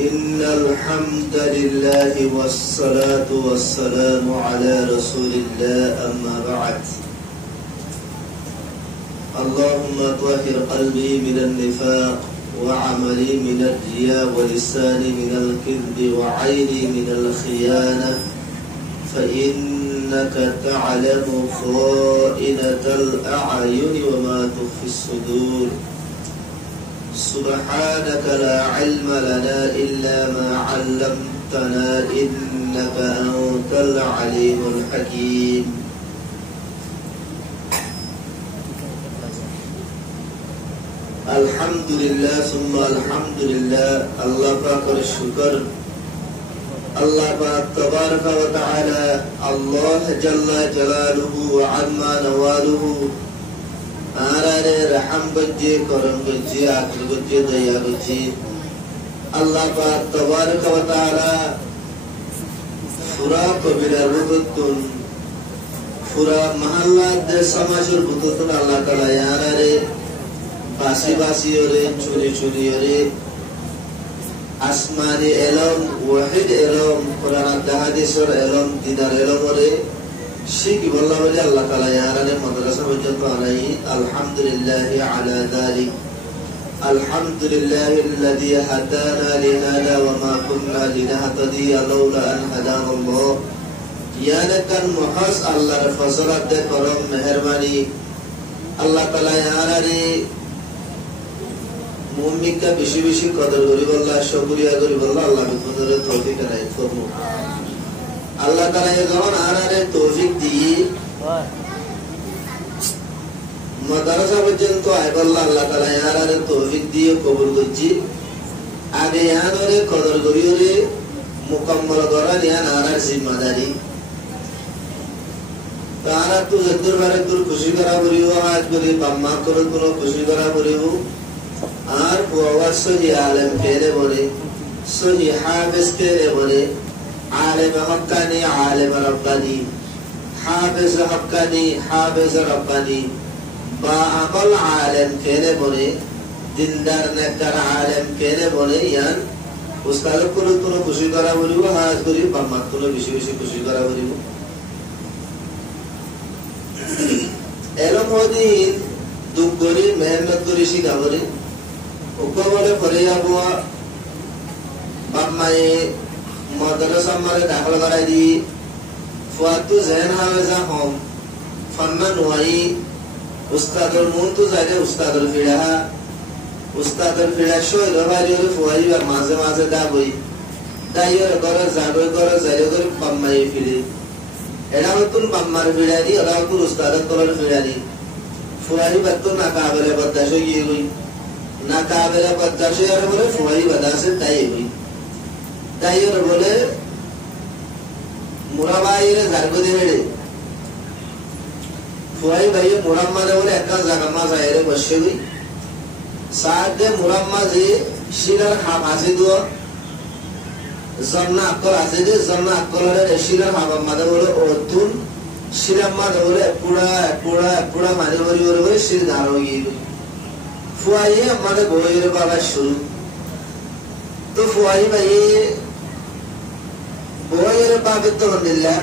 إن الحمد لله والصلاة والسلام على رسول الله أما بعد اللهم طهر قلبي من النفاق وعملي من الرياء ولساني من الكذب وعيني من الخيانة فإنك تعلم خائنة الأعين وما تخفي الصدور سبحانك لا علم لنا إلا ما علمتنا إنك أنت العليم الحكيم الحمد لله ثم الحمد لله الله پاک اور شکر اللہ پاک تبارک و تعالی اللہ جل جلالہ وعما نوالہ آرارے رحم بجے کرم بجے آخر بجے دیا بجے اللہ پاک تبارک و تعالی فرا قبیلہ ربطن فرا محلات دے سماشر بطتن اللہ تعالی آرارے باسی باسی اوরে চুরি চুরি ওরে আসমানি এলম ওয়াহিদ এলম কোরআন হাদিসের এলম দিদার এলম ওরে শিখ বললা বলে আল্লাহ তাআলা ইয়ারানে মাদ্রাসা পর্যন্ত আনাই আলহামদুলিল্লাহ আলা যালিক আলহামদুলিল্লাহিল্লাযী হাদানা লিহাদা ওয়া মা কুননা লিনাহতাদিয়া লাউলা আন হাদানাল্লাহ ইয়ালাকান মুহাস আল্লাহর ফজলত দে করম মেহেরবানি আল্লাহ তাআলা ইয়ারানে মুমিন কা বেশি বেশি কদর করি বললা শুকরিয়া করি বললা আল্লাহ বিপদরে তৌফিক রাই ফরমু আল্লাহ তাআলা এর যখন আনারে তৌফিক দি মাদ্রাসা পর্যন্ত আই বললা আল্লাহ তাআলা আনারে তৌফিক দিয়ে কবুল করছি আগে আনারে কদর করি ওরে মুকম্মল করা নিয়া আনার জিম্মাদারি তারা তো যদ্দুর বারে তোর খুশি করা বলিও আজ বলি বাম্মা করে কোনো খুশি করা বলিও আর ওয়াস সহি আলেম কেনে বলে সহি হাফেজ কেনে বলে আলেম হক্কানি আলেম রব্বানি হাফেজ হক্কানি হাফেজ রব্বানি বা আমল আলেম কেনে বলে দিনদার নেককার আলেম কেনে বলে ইয়ান উস্তাদ কোনো কোনো খুশি করা বলিব হাজ করি বাম্মা কোনো বেশি বেশি খুশি করা বলিব এলম হদিন দুঃখ করি মেহনত করি শিখা বলি উপবলে পড়ে যাব বাম্মায়ে মাদ্রাসা মারে দাখিল করাই দি ফুয়াতু জেন হাওজা হম ফান্নান ওয়াই উস্তাদুল মুনতু জাগে উস্তাদুল ফিড়া শোয় রবারি ওরে ফুয়াই আর মাঝে মাঝে দাবই দাইয়ের ঘরে যাবে ঘরে যাইরে করে বাম্মায়ে ফিরে এরা নতুন বাম্মার ফিড়ানি ওরা তো উস্তাদের তলার ফিড়ানি ফুয়াই বাতো না কাবেলে বদাশ হয়ে গই না কাবেলা বদাশে আর বলে ফুয়াই বদাশে তাই হই তাই আর বলে মুরাবাইরে জারগদে মেরে ফুয়াই ভাইয়ে মুরাম্মাদে বলে একটা জাগামা যায়রে বসে হই সাদে মুরাম্মাদে শিলার হাম আছে দো জন্না আকল আছে দে জন্না আকলের শিলার হাম মাদে বলে ওতুন শিলাম্মাদে বলে পুরা মানে বলে শিল ধার হয়ে গই ফুয়াইয়ে আমাদের বইয়ের বাবা শুরু তো ফুয়াই ভাইয়ে বইয়ের বাবা তো নিল্লা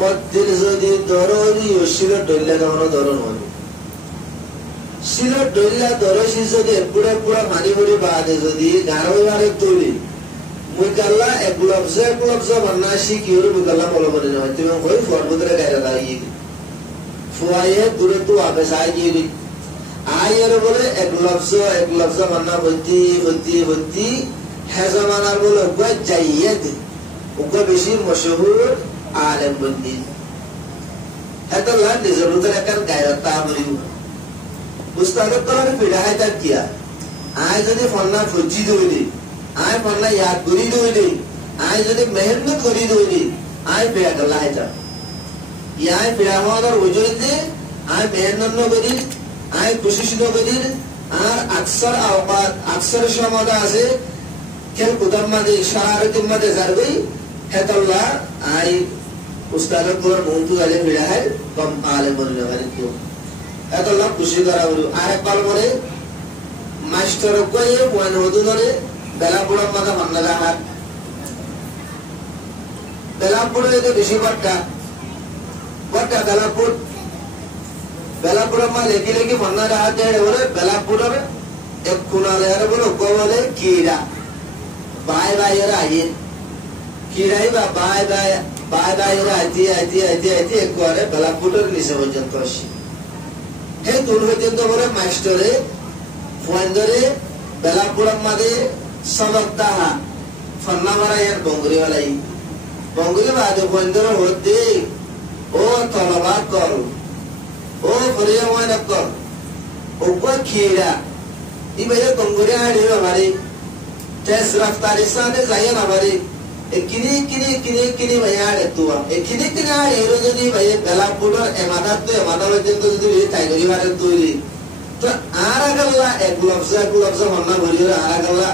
মধ্যের যদি দরদি ও শিলের ডল্লা ধরো ধরন হয় শিলের ডল্লা দরসি যদি পুরা মানি ভরি বাদে যদি গারোয়ারে তৈরি মুইকাল্লা এক লফজ বান্না শিখি ওর মুইকাল্লা বলো বলে না তুমি ওই ফরবুদরে গায়রা দাঁড়িয়ে ফুয়াইয়ে দূরে তো আবে সাই গিয়ে আয়ের বলে এক লফজ মানা বলতি হেজা মানার বলে ওকে জাইয়েদ ওকে বেশি মশহুর আলেম বন্দি এত লাল নিজের ভিতরে একটা গায়রতা বলি উস্তাদের তলার পিড়া হয় তার কিয়া আয় যদি ফন্না ফজি দইলি আয় ফন্না ইয়াদ করি দইলি আয় যদি মেহনত করি দইলি আয় পিড়া গলা হয় তা ইয়ায় পিড়া হওয়ার ওজন দিয়ে আয় মেহনত করি আয় কোশিশ নগদির আর আকসার সমাদা আছে খেল কুদাম মাদে শাহারতুম মাদে জারবি হেতাল্লাহ আই উস্তাদের কোর মুনতু আলে ভিড়া হয় কম আলে বললে মানে তো হেতাল্লাহ খুশি করা বলি আর একবার বলে মাস্টার কয়ে ওয়ান হদু ধরে বেলাপুরের মাঝে ভান্নারা হাট বেলাপুরে যে বেশি বট্টা বেলাপুরের মাঝে লেগে লেগে ভান্নারা হাট বলে বেলাপুরের এক কোনারে বলে বলে কিরা বাই বাইরা আইন কিরাই বা বাই বাইরা আইতে একবারে বেলাপুরের নিচে পর্যন্ত আসি এই দূর পর্যন্ত বলে মাস্টরে ফোন ধরে বেলাপুরের মাঝে সবকতাহা ফন্না মারাইয়ার বঙ্গুলি বাদে ফোন ধরে হতে ও তলবা কর ও ফরিয়া ময়না কর ওপা খিরা ইবারে বঙ্গুলি আড়ি বাবারে তেজ রফতারি সাথে যাইয়া বাবারে কিনি ভাইয়া আড়ে তুয়া কিনি আড়ে এরো যদি ভাইয়া বেলাপুরের এমাদার তো এমাদা পর্যন্ত যদি টাইগরি বারে তৈরি তো আরাগাল্লা এক লফজা হন্না ভরিও আরাগাল্লা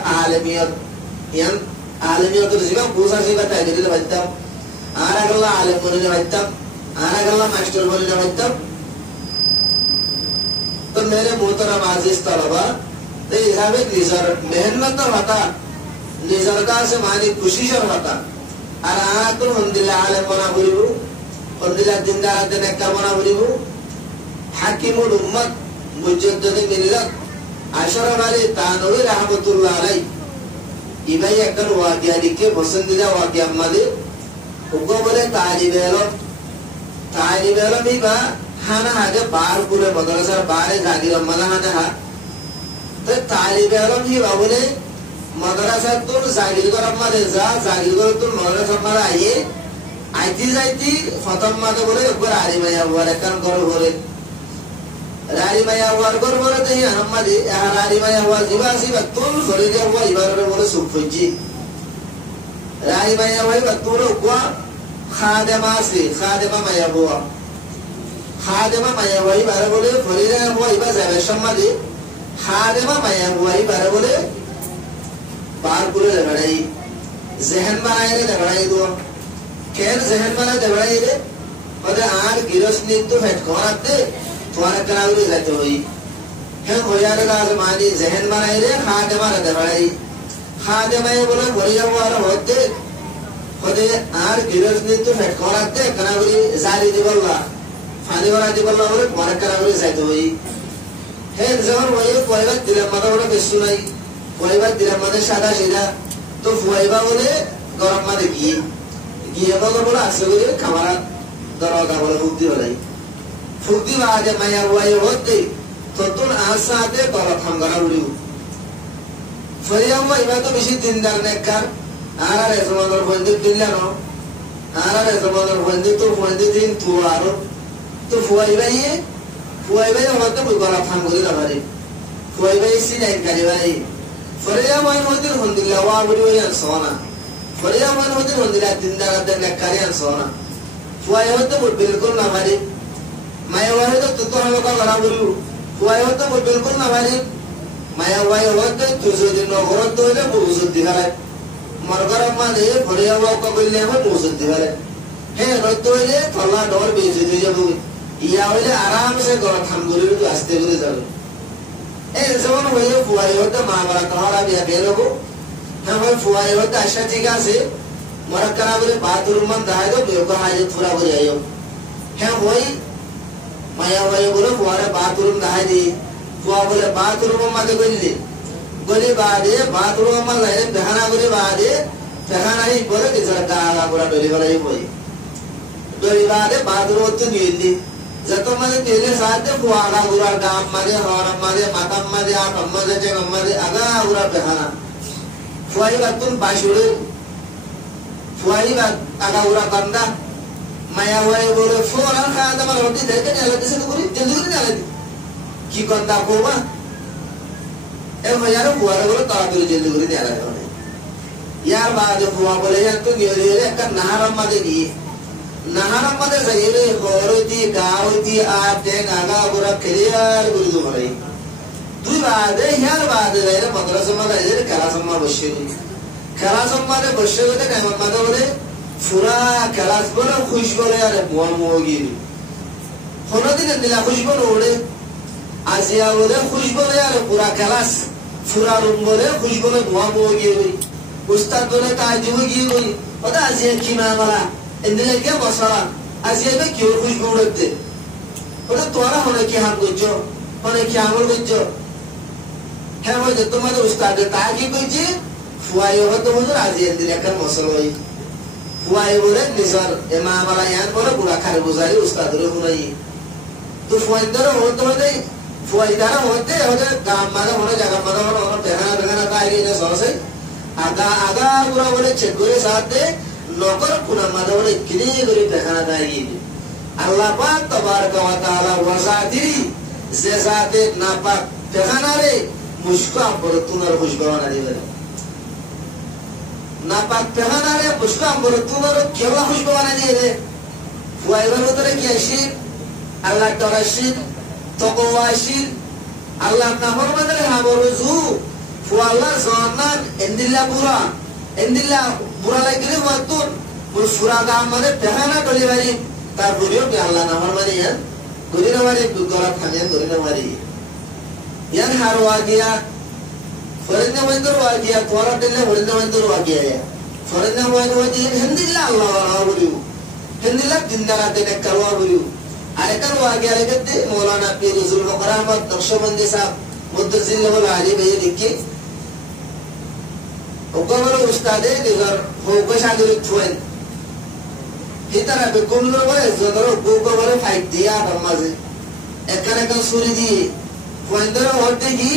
আলেমিয়তের জিবা পুষা জিবা টাইগরি ভাইতাম আরাগাল্লা আলেম বলিলে ভাইতাম আরাগাল্লা মাস্টার বলিলে ভাইতাম তো মেরে মোহতরম আজিজ তলবা तो हिसाबे निजर मेहनत होता निजर का से मानी खुशी शर होता आराकुल हंदिला आले बना बुरीबु हंदिला जिंदा देने कर बना बुरीबु हाकिमुल उम्मत मुजद्दिद मिल्लत आशरा वाले तानवी रहमतुल्लाह अलैहि इबाई एकन वाक़िया लिखे पसंदीदा वाक़िया मदे उको बोले तालिबेलो भी बा हाना आगे बार पूरे मदरसा बारे जागिर मना हाना हा तो तालिब इल्म ही बाबूने मदरसा तुल जागिर करम मदे जा जागिर कर तुल मदरसा मरा आईती जाईती खत्म मदे बोले ऊपर आरी माया वारे कान करो बोले रारी माया वार कर बोले तो ही हम मदे रारी माया वार जीवासी बत्तुल करे जे हुआ इबारे बोले सुफजी रारी माया वाई बत्तुल हुआ खादिमा माया वाई बारे बोले फरीदा हुआ इबा जावे शम्मदे खादिमा माया हुई बारे बोले बार पूरे लड़ाई जहन बनाए रे लड़ाई दो केन जहन बना लड़ाई रे पता आर गिरस ने तो हेड कोराते तुम्हारा करावरी जाते हुई है होया रे लाज मानी जहन बनाए रे खादिमा रे लड़ाई खादिमा ये बोले होया वाला होते पता आर गिरस ने तो हेड कोराते करावरी जारी दिवल्ला फानी वाला दिवल्ला बोले तुम्हारा करावरी जाते हुई है जहर वही फुआइबा दिलमादा बोले बेसुनाई फुआइबा दिलमादा सादा सीधा तो फुआइबा बोले गरम मादे घी बोले आसे बोले खामारा दरवाजा बोले फुक्ति बाजे माया हुआई होते तो तुम आशा आते गरम खामगरा बोली फरिया हुआ इबा तो बिशी दिनदार ने कर आरा रे समादर बंदे दिल्ला नो आरा रे समादर बंदे तो बंदे दिन तू आरो तो फुआइबा ये फुआइबा होते कोई गला थाम गरी लबारे फुआइबा इसी नहीं करे भाई फरिया मन होते हंदिला वा बड़ी यान सोना फरिया मन होते हंदिला दिनदार देने करे यान सोना फुआइबा होते वो बिल्कुल ना मारे माया वाहे तो हम का गला बुलू फुआइबा होते वो बिल्कुल ना मारे माया वाहे होते तुझे दिन नगरत तो ले बुजुर्ग दिखाले मरगर माने फरिया वा का बोलले हो बुजुर्ग दिखाले हे रतो ले थला डोर बेजे दे जब या वाले आराम से गौर थाम गुरु तो आस्ते गुरु जाओ ए जवन वही फुआई होता मामला तोहरा भी अकेले को हम वही फुआई होता अच्छा ठीक से मरक करा बोले बाथरूम में दाए तो बेको हाजे थोड़ा बोले आयो हम वही माया वही बोले फुआरे बाथरूम दाए दी फुआ बोले बाथरूम में मत गोली बादे बाथरूम में लाए दहना गोली बादे दहना ही बोले कि जरा का पूरा डोली वाला ही बोली डोली बादे बाथरूम तो नीली जतो मध्ये तेले साथे फुआगा उरा डाम मध्ये हरम मध्ये मातम मध्ये आटम मध्ये जगम मध्ये आगा उरा बेहाना फुआई बातून बाशुडे फुआई बात आगा उरा कंदा माया हुए बोले फोरा खादा मला होती देते ने अलग से पूरी जल्दी नहीं आले की कंदा कोबा ए भैया रे फुआरे बोले ताबीर जल्दी नहीं आले यार बाद फुआ बोले यार तू गिरे का नहरम मध्ये की नहाना मदे सहीले होरती गावती आते नागा बुरा क्लियर गुरु भलाई दुई बादे यार बादे रे मदरसा मदे रे कलासम्मा बशेरी कलासम्मा दे बशेरी दे काम मदे बोले पूरा कलास बोले खुश बोले यार मुआ मुओगी होनो दिन दिला खुश बोले ओड़े आसिया बोले खुश बोले यार पूरा कलास ফুরা রুম বলে খুশ বলে ধোয়া বয়ে গিয়ে গই উস্তাদ বলে তাই দিব গিয়ে গই ওটা আজিয়ে কিমা মারা এদিকে কে মশলা আজিয়ে বে কি খুশ গুড়তে ওটা তোরা হনে কি হাম করছো হনে কি আমল করছো হ্যাঁ বলছে তোমাদের উস্তাদে তা কি কইছে ফুয়াই হতো হুজুর আজি এদিকে একটা মশলা হই ফুয়াই বলে নিজর এমা মারা ইয়ান বলে বুড়া খারে বুঝাই উস্তাদরে হুনাই তো ফুয়াইদার হতে হতে ফুয়াইদার হতে হতে গাম মারা হনে জায়গা মারা হনে হনে বেহানা বেহানা তাই গিয়ে সরসে আগা আগা পুরা বলে চেক করে সাথে নকর কুনা মারা বলে কিনে করে বেহানা তাই গিয়ে আল্লাহ পাক তবারক ওয়া তাআলা ওয়াসাতি যে সাথে না পাক বেহানা রে মুশকা বরতুনার খুশবানা দিবে না পাক বেহানা রে মুশকা বরতুনার কেলা খুশবানা দিয়ে রে ফুয়াইবার ভিতরে কি আসি আল্লাহ তরাশিদ তকওয়াশিদ আল্লাহ নাফরমানের হাবরজু ফুয়াল্লাহ জান্নাত এন্দিল্লা বুরা লাগলে ওয়াতুন ফুরা গাম মানে পেহানা ডলিবারি তার বুড়িও কি আল্লাহ নাফরমানি ইয়ান গরিনা মারি গলা খানেন গরিনা মারি ইয়ান হারওয়া গিয়া ফরিনা মন্দর ওয়া গিয়া তোরা দিলে ফরিনা মন্দর ওয়া গিয়া ফরিনা ওয়া গিয়া হিন্দিল্লা আল্লাহ ওয়া বুড়িও হিন্দিল্লা দিনদারাতে কালওয়া বুড়িও আরেকবার ওয়া গিয়া রেখে মৌলানা পীর রসুল বকর আহমদ নকশবন্দি সাহেব মুদ্দসির লেভেল আলী ভাই লিখি ওকবর উস্তাদে নিজর ফোকস আগলে থুয়েন হিতারা বেকুমলো বলে জদর গোকবরে ফাইট দিয়া মাঝে একখানে একটা ছুরি দিয়ে ফোয়েন্দর হতে কি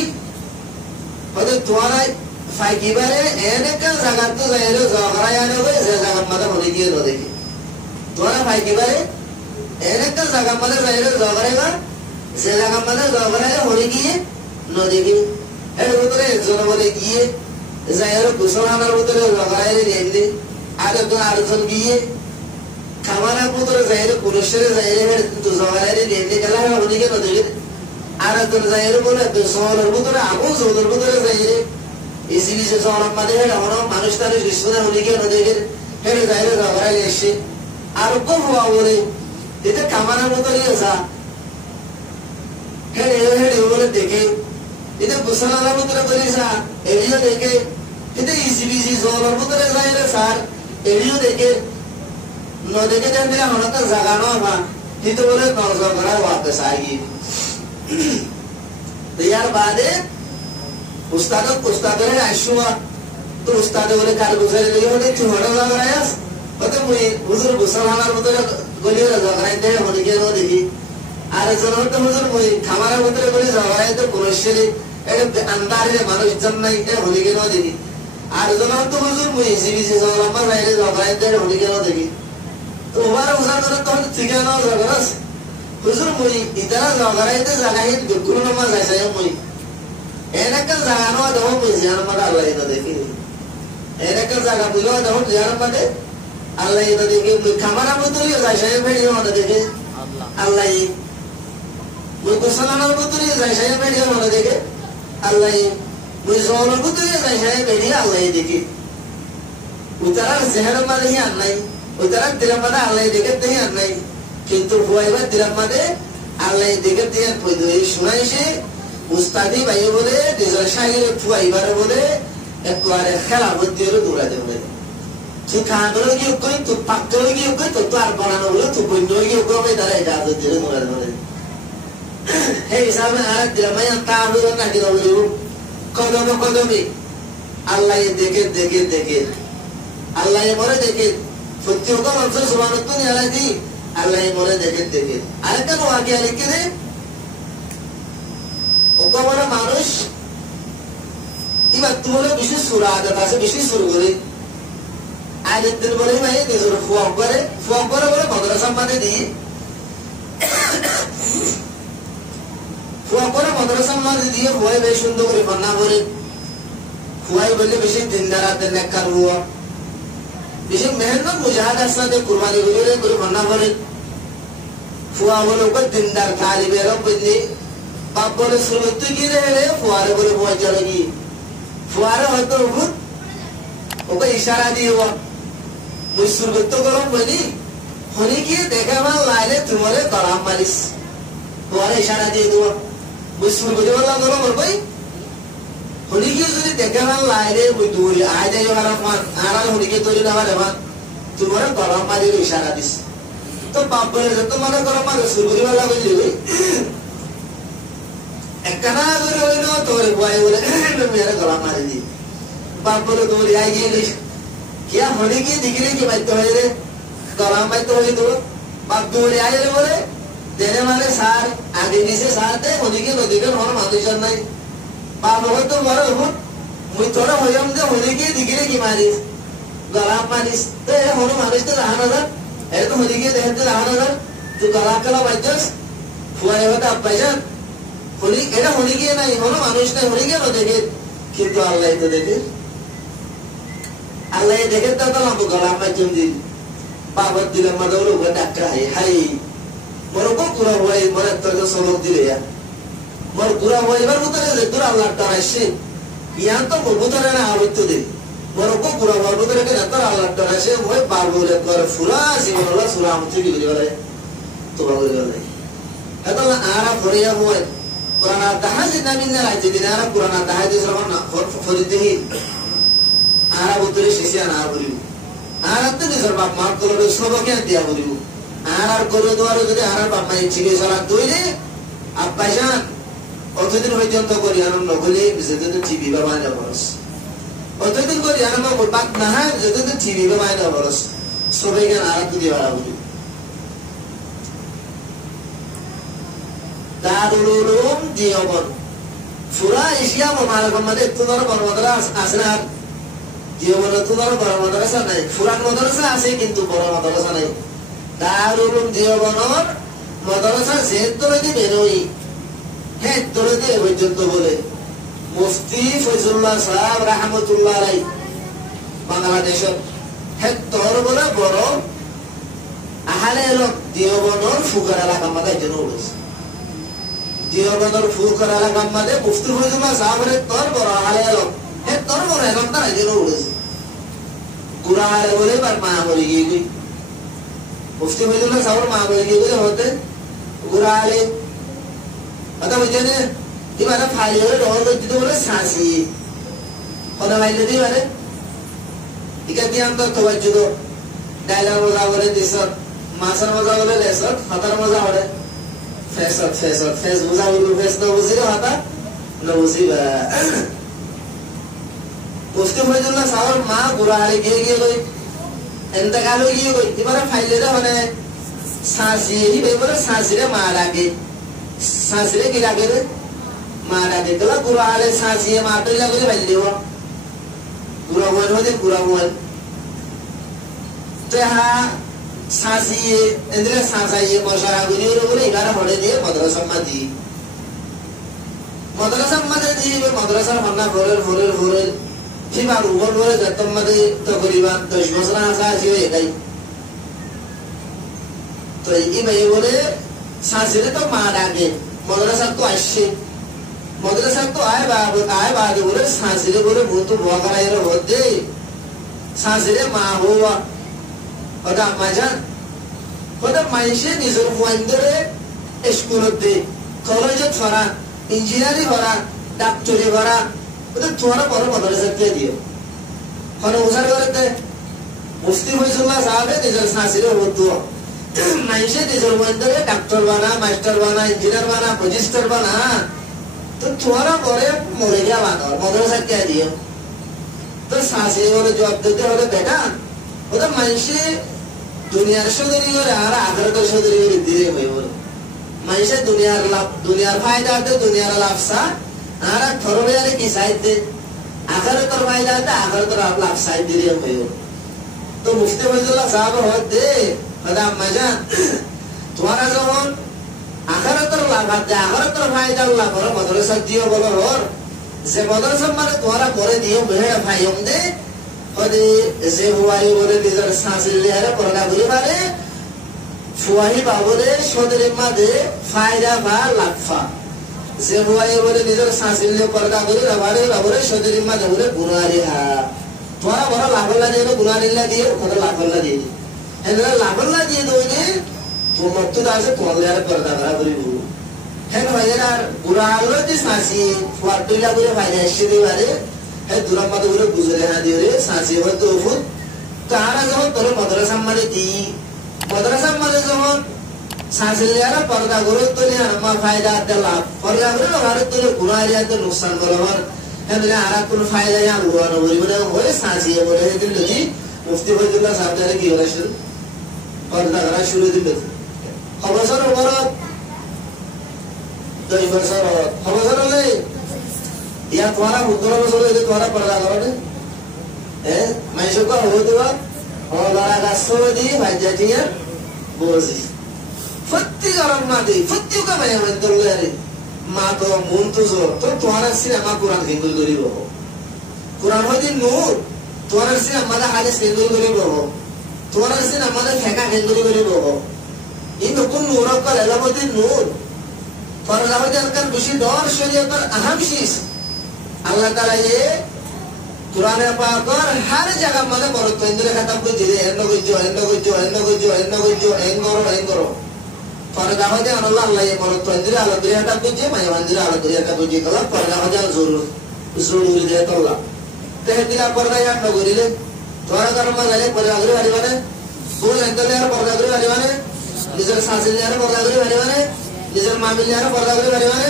হতে তোরাই ফাইকিবারে এনেকা জায়গা তো যাইলে জগরায় আনে হবে যে জায়গা মাথা হলে গিয়ে ন দেখি তোরা ফাইকিবারে এনেকা জায়গা মাথা যাইলে জগরাইবা যে জায়গা মাথা জগরায় হলে গিয়ে ন দেখি এর ভিতরে একজন বলে গিয়ে যাইলে গোসল আনার ভিতরে জগরায় নিয়ে আরেকজন গিয়ে খামারের ভিতরে যাইলে পুরুষের যাইলে কিন্তু জগরায় নিয়ে গেলে হলে গিয়ে ন দেখি আরেকজন যাইলে বলে শহরের ভিতরে আগুন শহরের ভিতরে যাইলে এসি বিশে শহরের মাঝে হেঁটে হলো মানুষ টানুষ বিশ্বনা হলে গিয়ে ন দেখি হেঁটে যাইলে জগরায় এসে আর কম হওয়া বলে এটা কামানের মতো নিয়ে যা হেঁটে হেঁটে বলে দেখে এটা গোসলার ভিতরে বলি যা এড়িও দেখে এটা ইসি বিসি জলের ভিতরে যাই রে স্যার এড়িও দেখে ন দেখে যান দিলে হঠাৎ জাগানো আমার কিন্তু বলে নজর করা वापस आएगी तो यार बादे उस्ताद ने आशुआ तो उस्ताद बोले कार गुजर गई होने चुहड़ा लग रहा है पता मुझे हुजूर गुसलानार ভিতরে গলিয়ে জগরাই দে হনে গিয়ে ন দেখি আর জনমত হুজুর মুই খামারের ভিতরে বলি জগরাই তো পুরুষেরই এটা আন্দারে মানুষজন নাই এটা হলে গিয়ে ন দেখি আর জনমত হুজুর মুই জিবিজি জগরাম্মা বাইরে জগরাই দে হলে গিয়ে ন দেখি তো ওবার উসার করে তো ঠিক না জগরাস হুজুর মুই ইতারা জগরাই দে জায়গায় বিকুল নামাজ আইসাই মুই এনেকা জায়গা ন দেব মুই জিয়ার মাদা আল্লাহ ন দেখি এনেকা জায়গা বুঝলো দেব জিয়ার মাদে আল্লাহ এটা দেখে খামারের ভিতরে যাই সাহেব ভেড়িয়ে মনে দেখে আল্লাহ মুই গোসলানোর ভিতরে যাই সাহেব ভেড়িয়ে মনে দেখে আল্লাহ মুই জলের ভিতরে যাই সাহেব ভেড়িয়ে আল্লাহ দেখে উতারার জেহের মাঝে হি আর নাই উতারার দিলাম মাঝে আল্লাহ দেখে দেহি আর নাই কিন্তু হুয়াইবার দিলাম মাঝে আল্লাহ দেখে দিয়ে শোনাইছে উস্তাদি ভাই বলে নিজের সাহিরে ফুয়াইবার বলে একটু আরে খেলা বুদ্ধি হলে দৌড়াতে বলে তুই খাওয়ানো গিয়ে কই তুই পাকতে গিয়ে কই তো আর বানানো হলো তুই বন্য গিয়ে কবে তারা এটা আদর দিলে মনে ধরে হে হিসাবে আর দিলাম তা হলো না কি হলো কদমে আল্লাহ দেখে দেখে দেখে আল্লাহ মরে দেখে সত্যি হোক অংশ সমানত্ব নিয়ে আলাই দি আল্লাহ মরে দেখে দেখে আরেকটা আগে আরেকে রে ওকে বলে মানুষ এবার তুমি বেশি সুরা আদাত আছে বেশি শুরু করে আগের দিন বলে ভাই নিজের ফোন করে বলে মাদ্রাসা মাঝে দিয়ে ফোন করে মাদ্রাসা মাঝে দিয়ে ভয় বেশ সুন্দর করে বান্না করে ফুয়াই বলে বেশি দিন দাঁড়াতে নেককার হুয়া বেশি মেহনত মুজাহাদার সাথে কুরবানি করে বান্না করে ফুয়া বলে ওকে দিনদার তালিবে রব্বি বাপ বলে সুরত গিয়ে রে ফুয়ারে বলে ভয় চলে গিয়ে ফুয়ারে হয়তো ওকে ইশারা দিয়ে মুই সুরগত গরম বলি হনি গিয়ে দেখা মাল লাইলে তোমারে গরম মারিস তোমারে ইশারা দিয়ে দেবো মুই সুরগত বললাম গরম বই হলিকে যদি দেখে না লাইরে ওই দৌড়ি আয় যাই মান আর হলিকে তৈরি না হয় এবার তোমার গরম মাঝে ইশারা দিস তো বাপ বলে যত মনে গরম মাঝে শুরু করি বেলা বুঝলি একটা না করে হইল তোর বয় বলে মেয়েরা গরম মাঝে দি বাপ বলে দৌড়ি আয় গিয়ে গেছিস क्या होने की दिखने की बात तो है रे गलाम बात तो है तो बाप दौड़े आए रे बोले देने वाले सार आगे नीचे सार थे होने की तो दिखने और मालूम नहीं बाप बोले तो मरो हो मुझे थोड़ा हो जाऊँ तो होने की दिखने की मारी गलाम मारिस तो ये होने मारिस तो रहा ना सर ये तो होने की देखते रहा ना सर तो गलाम कला बच्चों हुआ है बता पैसा होने ऐसा होने की नहीं होने मानुष नहीं होने की तो देखे किंतु अल्लाह तो देखे Allah দেখে তো তালাম গলাম মাঝম দিন বাবার দিলে মাদর ওকে ডাক্তার হাই মোর কো পুরা হই মোর তোর সবক দিলে মোর পুরা হইবার ভিতরে যে তোর আল্লাহ তারাইছে ইয়ান তো বলবুতরে না আবত্য দে মোর কো পুরা হওয়ার ভিতরে কে তোর আল্লাহ তারাইছে ওই বাবুরে করে ফুরা জীবন আল্লাহ সুরা আমতি কি বলে তো বলে বলে এত আরা ফরিয়া হয় কোরআন তাহাজ নামিন না রাইতে দিন আরা কোরআন তাহাজ সরমান না ফরিতেহি आरा बुतरे शिष्या ना बोलियो आरा तो नहीं सर बाप मार करो सब क्या दिया बोलियो आरा करो द्वारा जो दे आरा बाप मार चिके सला दोइले अब पैसान অত দিন পর্যন্ত করি আনন্দ হলে যেদিন টিভি বা মাইনা বরস অত দিন করি আনন্দ বাদ না হয় যেদিন টিভি বা মাইনা বরস সবাই গান আরা তো দিওয়ারা বলি দারুল উলুম দিওবন পুরা এশিয়া মহানগর মধ্যে এত বড় বড় মাদ্রাসা আছে না দিওবনে তো বড় বড় মাদ্রাসা নাই পুরান মাদ্রাসা আছে কিন্তু বড় মাদ্রাসা নাই দারুল উলুম দিওবনের মাদ্রাসা যেতরে দি বেরোই হ্যাঁ তোরে দিয়ে পর্যন্ত বলে মুফতি ফয়জুল্লাহ সাহেব রাহমাতুল্লাহ আলাইহি বাংলাদেশের হ্যাঁ তোর বলে বড় আহলে লোক দিওবনের ফুকার এলাকা মাঝে যেন উঠেছে দিওবনের ফুকার এলাকা মাঝে মুফতি ফয়জুল্লাহ সাহেবের তোর বড় আহলে লোক হ্যাঁ তোর বড় এখন তারা যেন উঠেছে কুরআন বলে বার মা বলে গিয়ে গই মুফতি ফয়জুল্লাহ সাহেবের মা বলে গিয়ে গই হতে কুরআন आता म्हणजे ने ती मला फाळीवर डोर गती तो बोले सासी होना माहिती ती मारे इका ती अंतर तवज्जो दो डायलॉग मजा बोले दिसत मासर मजा बोले लेसत खतर मजा होडे फेस मजा बोले फेस तो उसी रे होता न उसी बा उसके फैजुल्लाह सावर मां गुराली गे गई इंतकाल हो गई ती मारे फाइले रे होने सासी ही बे बोले सासी रे मारा के सासरे की लागे रे मारा दे तो गुरु आले सासिए मारते लगे रे बल्ले वो गुरु वन होते गुरु वन तो हाँ सासिए इंद्र सासाइए मशारा गुरु रे बोले इबारा पढ़े दिए मद्रसा में दी मद्रसा मन्ना फोरेल फिर बार ऊपर बोले जत्तम में दे तो करीबन 10 मसला सासिए एक ही तो ये भाई बोले सासिरे तो मारा के मद्रसा तो आशे मद्रसा तो आए बाद बोले सासिरे बोले वो तो बुआ करा ये होते सासिरे माँ हुआ पता मजान पता माइशे निज़र फुआंदरे स्कूल दे कॉलेज फरा इंजीनियरिंग फरा डॉक्टरी फरा पता थोड़ा पर मद्रसा के दियो फरा उसार करते मुफ्ती फैजुल्लाह साहब है निज़र सासिरे होतो माइशे निज़र फुआंदरे डॉक्टर बना मास्टर बना इंजीनियर बना रजिस्टर बना तो थोड़ा बड़े मोरे क्या बात और मद्रसा क्या दियो तो सासिरे वाले जॉब देते वाले बेटा वो तो माइशे दुनिया शोधरी हो रहा है आखिरत शोधरी हो रही है भाई बोलो माइशे दुनिया फायदा आते दुनिया लाभ सा आरा थोड़े यारे की साइड दे आखिरत और फायदा आते आखिरत और लाभ साइड दे रही है भाई तो मुफ्ती फैजुल्लाह साहब होते पता मजा तुम्हारा ज़ोन आखिरत और लाभ आते आखिरत और फायदा लाभ और मदरसा दियो बोलो और जे मदरसा मारे तुम्हारा बोले दियो बेहद भाई होंगे अरे जे हुआ ये बोले निज़र सांसिल ले आरे परना बोले मारे फुआही बाबूरे शोधरे मादे फायदा बा लाफा जे हुआ ये बोले निज़र सांसिल ले परना बोले रवारे बाबूरे शोधरे मादे बोले बुनारी हा तुम्हारा बड़ा लाभला दिए तो बुनारी ला दिए खुदा लाभला दिए ऐसा लाभला दिए तो इन्हें तो मत्तू दासे तुम्हारे यार परना करा बोले वो है ভাইয়ের আর বুড়া হলো যে সাঁচি ফুয়ারটুইলা করে ভাইয়া এসে দিবারে হ্যাঁ দূরাম মাদে করে বুঝলে হ্যাঁ দিয়ে সাঁচি হয়তো ওফুত তারা যখন তোর মাদ্রাসা মাদে দিই মাদ্রাসা মাদে যখন সাঁচিলিয়ারা পর্দা করে তোলে আমার ফায়দা আদে লাভ পর্দা করে আমার তোলে গুণা এরিয়াতে নুকসান করে আমার হ্যাঁ আর কোনো ফায়দা আর গুণা নবরি মানে হয়ে সাঁচিয়ে বলে দিল যদি মুফতি ফজলুল্লাহ সাহেব জানে কি করেছেন পর্দা করা শুরু দিল অবসর ওপরত 10 বছর অবসর হলে ইয়া তোমারা 15 বছর হলে তোমারা পর্দা করো না হ্যাঁ মাইসব কো হতো ও লড়া গাছও দি ভাই জাটিয়া বসি ফত্তি গরম না দি ফত্তি কা ভাই আমি তো লরে মা তো মন তো জোর তো তোমারা সিনেমা কোরআন হিন্দুল করিব কোরআন হইতে নূর তোমারা সিনেমা হাদিস হিন্দুল করিব তোমারা সিনেমা ফেকা হিন্দুল করিব এই নতুন নূর কল এলাবতি নূর পরদা হইতে আনকার বেশি দর শরীয়তের আহম শিস আল্লাহ তাআলা এ কোরআনে পাকের হর জায়গা মানে বরত ইন্দুরে খাতা বুঝি দে এন্ড গজ্জো এঙ্গরো পরদা হইতে আল্লাহ এ বরত ইন্দুরে আলো দুরিয়া তা বুঝি মাই মন্দিরে আলো দুরিয়া তা বুঝি কলা পরদা হজা জরুরি দে তোলা তে দিলা পরদা ইয়া নগরিলে তোরা কর্ম গলে পরদা করে বাড়ি মানে কোন এন্তলে আর পরদা করে বাড়ি মানে নিজের শাসিলিয়ারে পর্দা করে বাড়ি মানে নিজের মামিলিয়ারে পর্দা করে বাড়ি মানে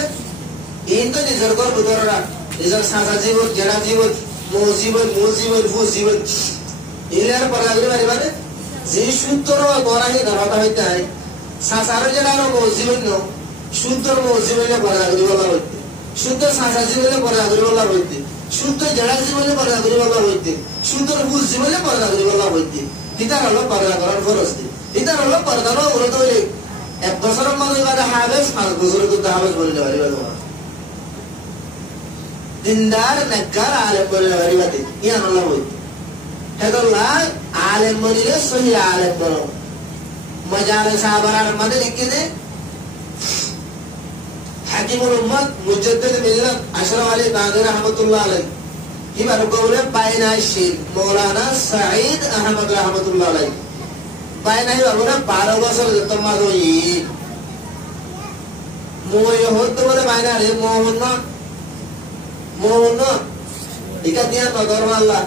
এই তো নিজের ঘর ভিতররা নিজের শাসা জীবন জেড়া জীবন মূল জীবন ভূ জীবন এলার পর্দা করে বাড়ি মানে যে সূত্র গড়াই ধরাটা হইতে হয় শাসার জেড়ার মূল জীবন ন সূত্র মূল জীবনে পর্দা করে বলা হইতে শুদ্ধ শাসা জীবনে পর্দা করে বলা হইতে শুদ্ধ জেড়া জীবনে পর্দা করে বলা হইতে শুদ্ধ ভূ জীবনে পর্দা করে বলা হইতে পিতার হলো পর্দা করার ফরজ ইতার হলো পর্দানো উন্নত হইলে 1 বছরের মধ্যে এবারে হাবেস 5 বছরের মধ্যে হাবেস বলে যাবে দিনদার নেককার আলেম বলে যাবে ইয়ান আল্লাহ বই হেদুল্লাহ আলেম বলিলে সহি আলেম বলো মজালে সাহাবার মধ্যে লিখে দে হাকিমুল উম্মত মুজাদ্দিদ মিল্লাত আশরাফ আলী তানভী রাহমাতুল্লাহ আলাইহি এবার কবরে বাইনা শেখ মাওলানা সাঈদ আহমদ রাহমাতুল্লাহ আলাইহি বাইনাই বাবুরা 12 বছর তোমার ওই মই হতো বলে বাইনা রে মোহন এটা দিয়া নজর আল্লাহ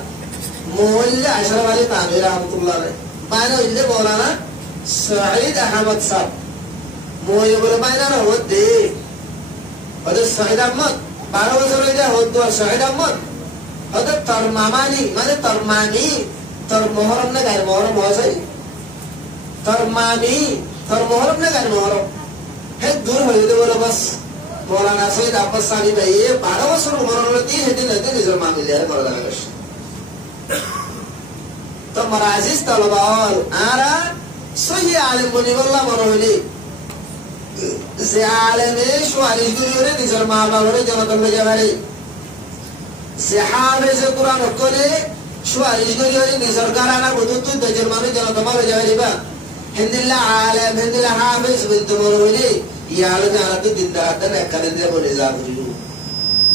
মোহল্লা আশরাফ আলী তানভী রাহমাতুল্লাহ আলাইহি বাইনা হইলে মাওলানা সাঈদ আহমদ সাহেব মই বলে বাইনা হতে ওদের সাঈদ আহমদ 12 বছর হয়ে যায় হতো সাঈদ আহমদ ওদের তোর মামানি মানে তোর মামি তোর মোহরম না গায় মোহরম হয় তোর মামি তোর মোহরম না গায় মোহরম হে দূর হয়ে যেতে বলে বাস মৌলানা সৈয়দ আব্বাস সানি ভাই 12 বছর উমর হলো 3 দিন হইতে নিজের মামি লিয়ারে করে দেখা গেছে তো মারাজিস তলবাল আরা সহি আলেম বলি বললাম মনে হইলি যে আলেমে সুয়ারিশ করিওরে নিজের মা বাবারে জনতার লেগে বাড়ি যে হাফেজে কোরআন করে সুয়ারিশ করিওরে নিজের গারানা বুঝুত দেশের মানুষ জনতা মারে যাবে হিন্দিল্লা আলেম হিন্দিল্লা হাফেজ বলতে মনে হইলি ইয়ালে জানা তো দিনদারদের একখানে দিয়ে বলে যা করিল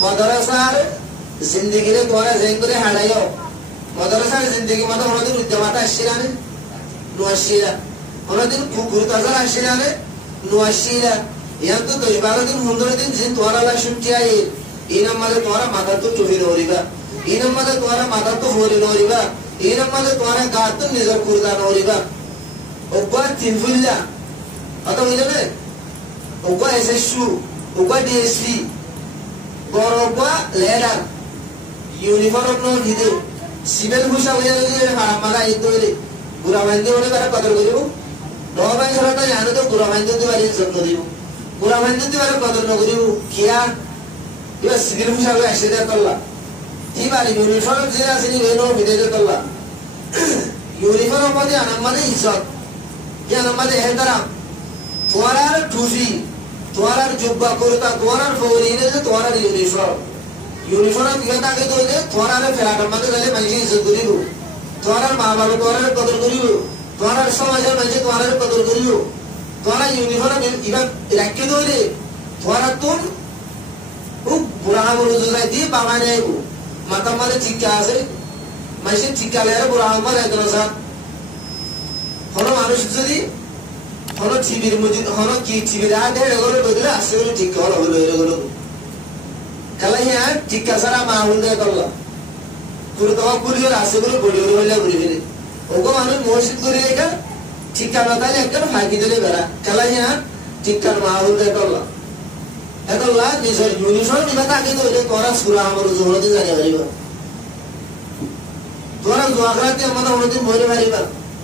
মাদ্রাসার জিন্দেগিরে তোরা যেন করে হারাইও মাদ্রাসার জিন্দেগি মতো হনদিন উদ্যমাতা আসছিলানে নোয়াশিরা হনদিন কুকুর তাজার আসছিলানে নোয়াশিরা ইয়ান তো 10-12 দিন 15 দিন জিন তোরা লা শুনতে আই এই নামালে তোরা মাথা তো টুপি নরিবা এই নামালে তোরা মাথা তো হরি নরিবা এই নামালে তোরা গাত নিজের কুরদা নরিবা ওবা তিনফুল্লা অত হইলে ওবা এসএসসু ওবা ডিএসসি গরবা লেডার ইউনিফর্ম নো ভিদে সিভিল ভূষা হইয়া যদি হারামালা ইতোরে পুরা বান্ধে ওরে কারা কদর করিব নবাই সরটা জানো তো পুরা বান্ধে দিবারে যত্ন দিব পুরা বান্ধে দিবারে কদর ন করিব কিয়া ইবা সিভিল ভূষা হইয়া আসিদে তল্লা দিবারে ইউনিফর্ম যে আসিনি এনো ভিদে তল্লা ইউনিফর্ম মধ্যে আনামানে ইজ্জত কি আনামানে হেদারাম তোরার টুফি তোরার জুব্বা করতা তোরার ফৌরিনে যে তোরার ইউনিফর্ম বিগত আগে তো যে তোরার ফেরাটার মধ্যে গেলে মানুষ ইজ্জত করিব তোরার মা বাবা তোরার কদর করিব তোরার সমাজের মানুষ তোরার কদর করিব তোরা ইউনিফর্ম ইবা রাখতে দইলে তোরা তুম খুব বুড়া বড় জোড়াই দিয়ে বাবা নেব মাথা মাঝে ঠিকা আছে মানুষের ঠিকা লেয়ারে বুড়া আমার একদম সাথ কোনো মানুষ যদি হলো টিভির মধ্যে হলো কি টিভির আগে এগুলো বদলে আসছে বলে ঠিক হলো হলো এগুলো খেলা ইয়া ঠিক কাছাড়া মা হলে করলো পুরো তোমার পুরিওর আসছে বলে বলিও হইলে বলি ফেলে ওগো মানুষ মসজিদ করে এটা ঠিক কানা তাহলে একজন ফাঁকি দিলে বেড়া খেলা ইয়া ঠিক কার মা হলে করলো এতলা নিজের ইউনিফর্ম নিবা তাকে তো এটা তোরা সুরা আমার জোহরতে জানিয়ে পারিবা তোরা জোয়াগরাতে আমাদের অন্যদিন মরে পারিবা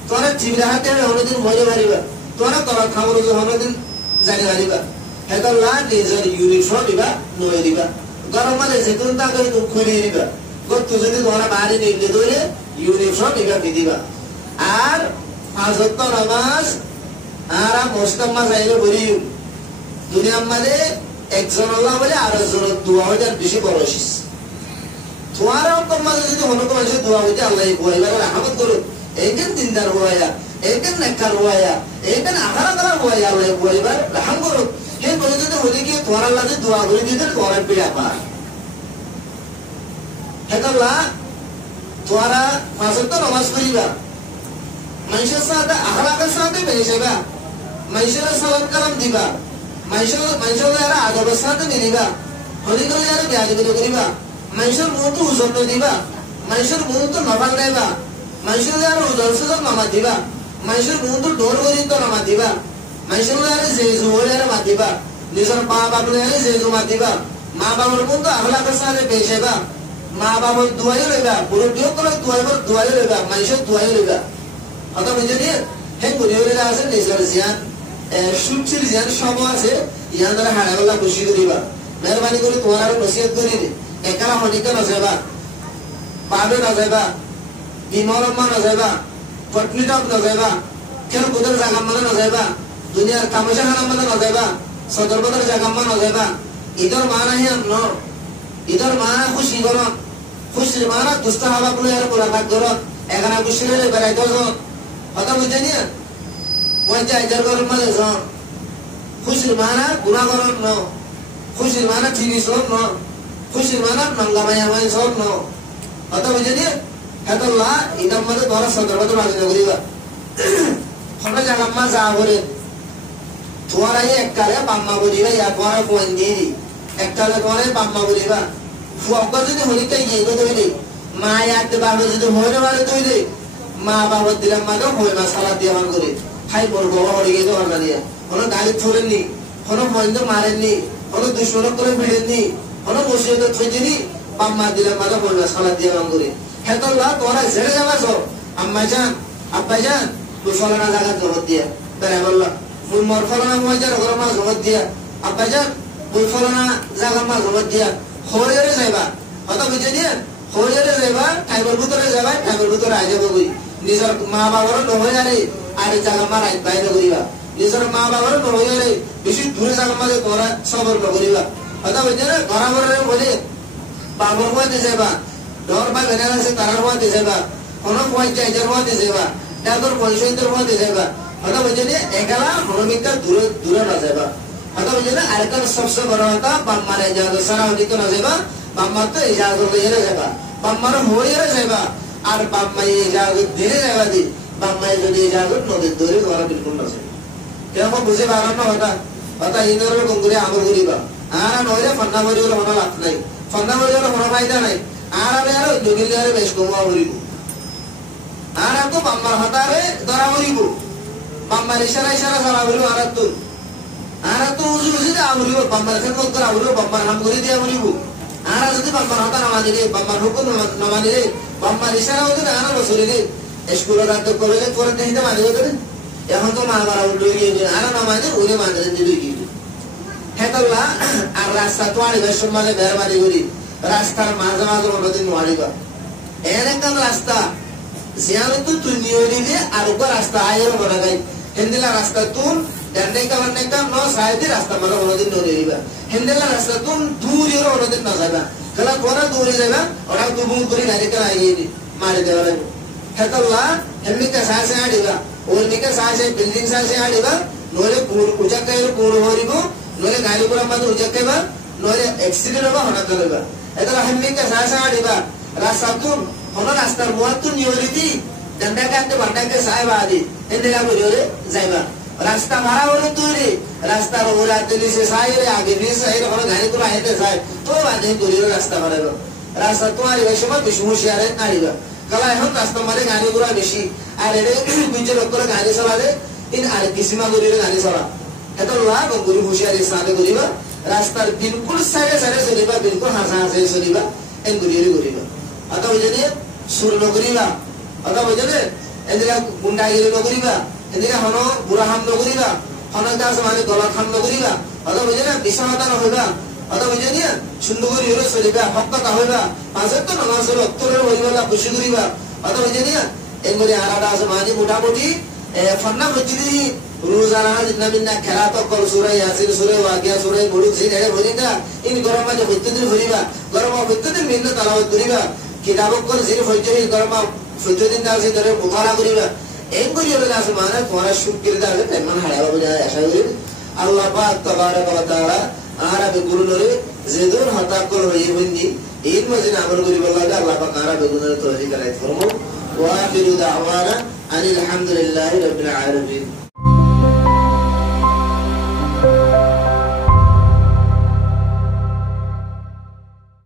তোরা চিবরাহাতে অন্যদিন মরে পারিবা তোরা তোরা খাবার অন্যদিন জানিয়ে পারিবা এতলা নিজের ইউনিফর্ম নিবা নয়ে দিবা গরম মানে যেতুন তাকে খুলে দিবা গত যদি তোরা বাড়ি নিলে ধরে ইউনিফর্ম নিবা দিবা আর 5 ওয়াক্ত নামাজ আর মুস্তাম্মা যাইলে বলি দুনিয়ার মধ্যে একজন আল্লাহ বলে আর একজনের দোয়া হইতে বেশি বড় শিস তোমার মাঝে যদি অনেক মানুষের দোয়া হইতে আল্লাহ বইবার রহমত করুন এইখান দিনদার হওয়া এইখান নেককার হওয়া এইখান আখারা করা হওয়া আল্লাহ বইবার রহম করুন সেই বলে যদি হলে কি তোমার আল্লাহ দোয়া করে দিতে তোমার পীড়া পায় হেতলা তোরা 5 ওয়াক্ত নামাজ পড়িবা মানুষের সাথে আখলাকের সাথে পেশাইবা মানুষের সালাম কালাম দিবা মানুষের যারা আদবের সাথে মিলিবা হলি করে যারা বিয়াদবি করিবা মানুষের মুখ তো উজর দিবা মানুষের মুখ তো নবাল দেবা মানুষের যারা উজর সুজর নামা দিবা মানুষের মুখ তো ডোর গরিত নামা দিবা মানুষের যারা জেজু হলে মাতিবা নিজের মা বাবু জেজু মাতিবা মা বাবার মুখ তো আখলাকের সাথে পেশাইবা মা বাবার দোয়াই লইবা মুরব্বীও করে দোয়াই লইবা মানুষের দোয়াই লইবা কথা বুঝে নিয়ে হে গরিবরা আছে নিজের জিয়ান সুচির জিয়ান সময় আছে ইয়ান দ্বারা হাড়াগোলা খুশি করিবা মেহরবানি করে তোমার আর নসিহত করি একারা হনিকা না যাবা পাবে না যাবা বিমরম্মা না যাবা পটনিটক না যাবা খেল কুদের জায়গা মানে না যাবা দুনিয়ার তামাশা খানা মানে না যাবা সদরবদের জায়গা মানে না যাবা ঈদর মানা হিয়ান ন ঈদর মানা খুশি করো খুশির মানা দুস্ত হাবা বলে আর পুরা ভাগ করো এখানে খুশি হলে বেড়াইতে যাও কথা বুঝে নিয়ে পঞ্চায়েতের ঘরের মাঝে যাও খুশির মানা গুণা করন ন খুশির মানা চিনি সব ন খুশির মানা নঙ্গা মায়া মাই সব ন কথা বুঝে নিয়ে হেতল্লা ঈদের মধ্যে তোরা সদরবদের মাঝে করিবা হঠাৎ জায়গা মা যা করে তোরা এককালে বাম্মা বলিবা ইয়া তোরা কোন দিয়ে এককালে তোরা বাম্মা বলিবা ফুয়াক্কা যদি হলিতে গিয়ে তৈরি মা ইয়াতে বাবা যদি হইলে বাড়ি তৈরি মা বাবার দিলাম মানে হই মা সালাদ দিয়ে আমার করে খাই পড়বো হরে গিয়ে তোমার বানিয়ে কোনো গাড়ি ছোড়েননি কোনো মন্দ মারেননি কোনো দুশ্মন করে ভিড়েননি কোনো মুসিবত থইছিনি বাম্মা দিলাম মানে হই মা সালাদ দিয়ে আমার করে হেতল্লা তোরা ছেড়ে যাবা সব আম্মা যান আব্বা যান তুই ফলানা জায়গা জগৎ দিয়া বেড়া বললা মুই মর ফলানা মজার ঘর মা জগৎ দিয়া আব্বা যান মুই ফলানা জায়গা মা জগৎ দিয়া হরে যাইবা কথা বুঝে দিয়ে হরে যাইবা টাইমের ভিতরে যাবা টাইমের ভিতরে আই যাবো কই নিজের মা বাবার নহয় আর জায়গা মা বাইরে করিবা নিজের মা বাবার নহয় বেশি দূরে জায়গা মাঝে তোরা সবর করিবা কথা বুঝে না ঘরা ঘরে বলে বাবার হওয়াতে যাবা ডর বা বেনার আছে তারার হওয়াতে যাবা কোনো পঞ্চায়েতের হওয়াতে যাবা তাদের পঞ্চায়েতের হওয়াতে যাবা কথা বুঝে দিয়ে একালা মনোমিকা দূরে দূরে না যাবা কথা বুঝে না আরেকটা সবচেয়ে বড় কথা বাম্মার ইজাজত সারা ওদিকে না যাবা বাম্মার তো ইজাজত লইয়ে যাবা বাম্মার হইয়ে যাবা আর বাম্মাই ইজাজত দিয়ে যাবা দি বাম্মাই যদি ইজাজত নদীর ধরে তোরা বিলকুল না যাবে কেন বুঝে পারার না কথা ইন্দোরের গঙ্গুরে আমল করিবা আর নইলে ফন্না করি বলে মনে লাভ নাই ফন্না করি বলে মনে ফায়দা নাই আর আমি আরো জমিল গারে বেশ কমা করিব আর তো বাম্মার হাতারে ধরা করিব বাম্মার ইশারা ইশারা ধরা করিব আর তো উজু উজু দিয়ে আমরিব বাম্মার খেদমত করে আমরিব বাম্মার নাম করে দিয়ে আমরিব আর যদি বাম্মার হাতা না মানিলে বাম্মার হুকুম না মানিলে বাম্মার ইশারা হতো না আর বসরিলে স্কুলে রাতে কলেজে করে দিতে মানিবে করে এখন তো মা বাবা লই গিয়ে আর না মানে ওরে মানে দিলে কি হেতল্লা আর রাস্তা তো আড়ি বেশ মানে বেরবারি করি রাস্তার মাঝে মাঝে কোনদিন মারিবা এরকম রাস্তা জিয়ারত তুই নিয়ে নিলে আর উপর রাস্তা আয়ের মনে গাই হিন্দিলা রাস্তা তুন ডেন্ডেকা ন সাইডে রাস্তা মানে কোনদিন নড়ে দিবা হিন্দিলা রাস্তা তুন দূর এর কোনদিন না যাবা কলা পরে দূরে যাবা ওরা তুবুন করে গাড়িটা আইয়ে মারি দেওয়া লাগবে হেতল্লা হেমিকা সাসে আড়িবা ওরমিকা সাসে বিল্ডিং সাসে আড়িবা নরে পূজা কাইর কোন হরিব নরে গাড়ি পুরা মাঝে উজা কাইবা নরে অ্যাক্সিডেন্ট হবা হঠাৎ করবা এতলা হেমিকা সাসে আড়িবা রাস্তা তুন হলো রাস্তার মুয়াতুন নিয়রিতি ডেন্ডেকা তে বান্ডাকে সাহেব আদি হিন্দিলা বলিওরে যাইবা রাস্তা ভাড়া হলে তৈরি রাস্তার উপরে হাতে নিচে সাইরে আগে পিছে সাইরে কোনো গাড়ি করে হেঁটে যায় তো বাদে তৈরি রাস্তা বাড়াইব রাস্তা তোমার এই সময় বেশি হুঁশিয়ারে নাড়িবা কালা এখন রাস্তা মানে গাড়ি ঘোড়া বেশি আর এটা বুঝে লোক করে গাড়ি চলালে ইন আর কিসিমা করিলে গাড়ি চলা এটা লাভ গরিব হুঁশিয়ারি সাথে করিবা রাস্তার বিলকুল সাইডে সাইডে চলিবা বিলকুল হাসা হাসে চলিবা এন গরিয়ে করিবা অথবা বুঝে সুর নকরিবা অথবা বুঝে এদিকে গুন্ডাগিরি নকরিবা এদিকে হন বুড়া হাম নকরিবা হনক দাস মানে গলা খাম নকরিবা অথবা বুঝে বিষমতা নহইবা অথবা বুঝে নিয়ে সুন্দর করে হলে চলিবা হকতা হইবা পাঁচের তো নামাজ হলো অত্তরের হইবা খুশি করিবা অথবা বুঝে নিয়ে এগুলি আলাদা আছে মানে মোটামুটি ফন্না মসজিদি রোজানা জিন্নাবিন্না খেলা তকল সুরাই ইয়াসিন সুরাই ওয়াকিয়া সুরাই মুলুক জিন এড়ে ভরিবা ইন গরম মাঝে প্রত্যেকদিন ভরিবা গরম প্রত্যেকদিন ভিন্ন তালাওয়াত করিবা কিতাবক করে জিন হইতে গরম প্রত্যেকদিন তার সেই ধরে মুখারা করিবা এগুলি হলে আছে মানে তোমার শুক্রিয়া আছে তেমন হাড়াবা বুঝা আশা করি আল্লাহ পাক তাবারাক ওয়া তাআলা আরাবে গুরুনরে যেদুর হতাকল হয়ে হইনি এর মাঝে আমল করি বলা আল্লাহ পাক আরাবে গুরুনরে তৌফিক আলাইহি ফরমু ওয়া আখিরু দাওয়ানা আনিল হামদুলিল্লাহি রাব্বিল আলামিন।